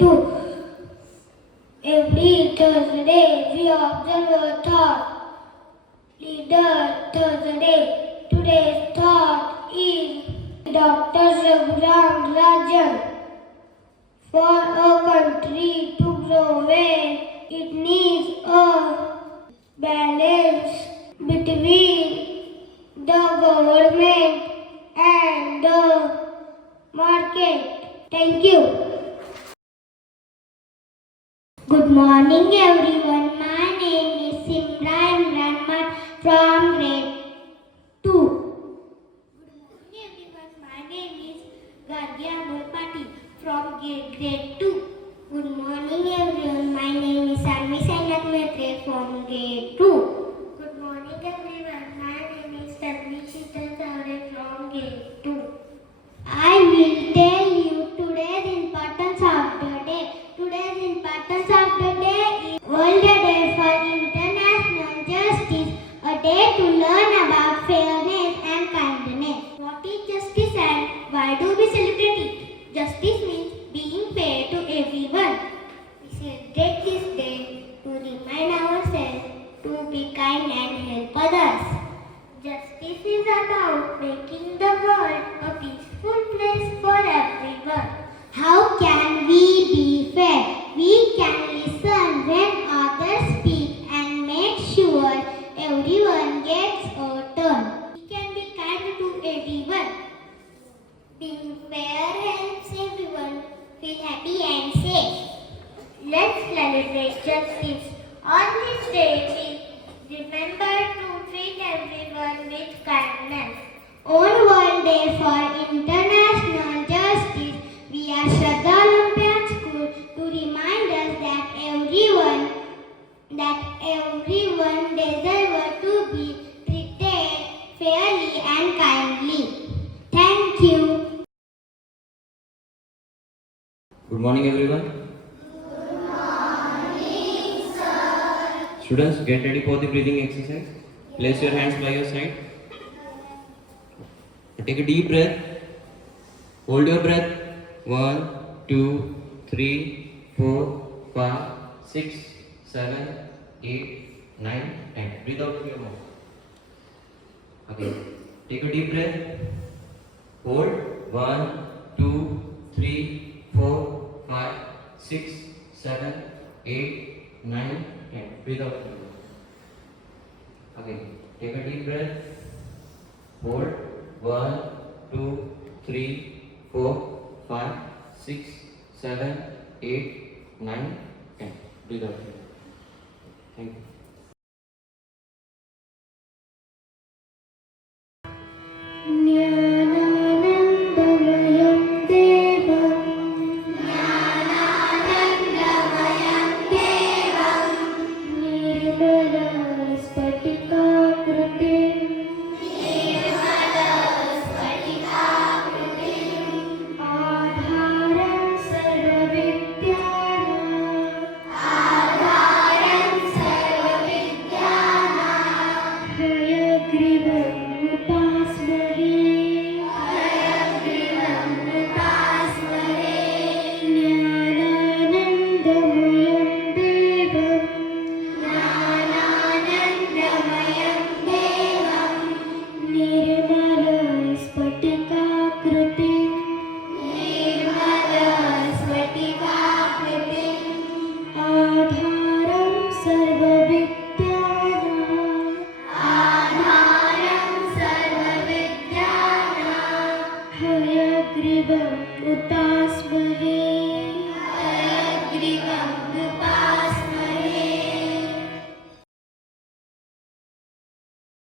2. Every Thursday we observe a thought. Leader Thursday. Today's thought is Dr. Raghuram Rajan. For a country to grow well, it needs a balance between the government and the market. Thank you. Good morning everyone. My name is Simran Rahman from grade 2. Good morning everyone. My name is Shraddha Olympiad from grade 2. Good morning everyone. My name is from grade 2. Good morning everyone. My name is from grade 2. I will tell you today's importance of the day. Today's importance of the day is World Day for International Justice, a day to learn about fairness and kindness. What is justice and why do we celebrate it? Justice means being fair to everyone. We celebrate this day to remind ourselves to be kind and help others. Justice is about making the world a peaceful place for everyone. How can we be fair? We can listen when others speak and make sure everyone gets a turn. We can be kind to everyone. Being fair helps everyone feel happy and safe. Let's celebrate justice. On this day, we remember to treat everyone with kindness. On World Day for International Justice, we are Shraddha Olympiad School to remind us that everyone deserves to be treated fairly and kindly. Thank you. Good morning everyone. Students, get ready for the breathing exercise. Place your hands by your side. Take a deep breath. Hold your breath. 1, 2, 3, 4, 5, 6, 7, 8, 9, 10. Breathe out through your mouth. Okay. Take a deep breath. Hold. 1, 2, 3, 4, 5, 6, 7, 8, 9, 10. Breathe out through your mouth. Okay. Take a deep breath. Hold. 1, 2, 3, 4, 5, 6, 7, 8, 9, 10. Breathe out. Thank you. Utasmare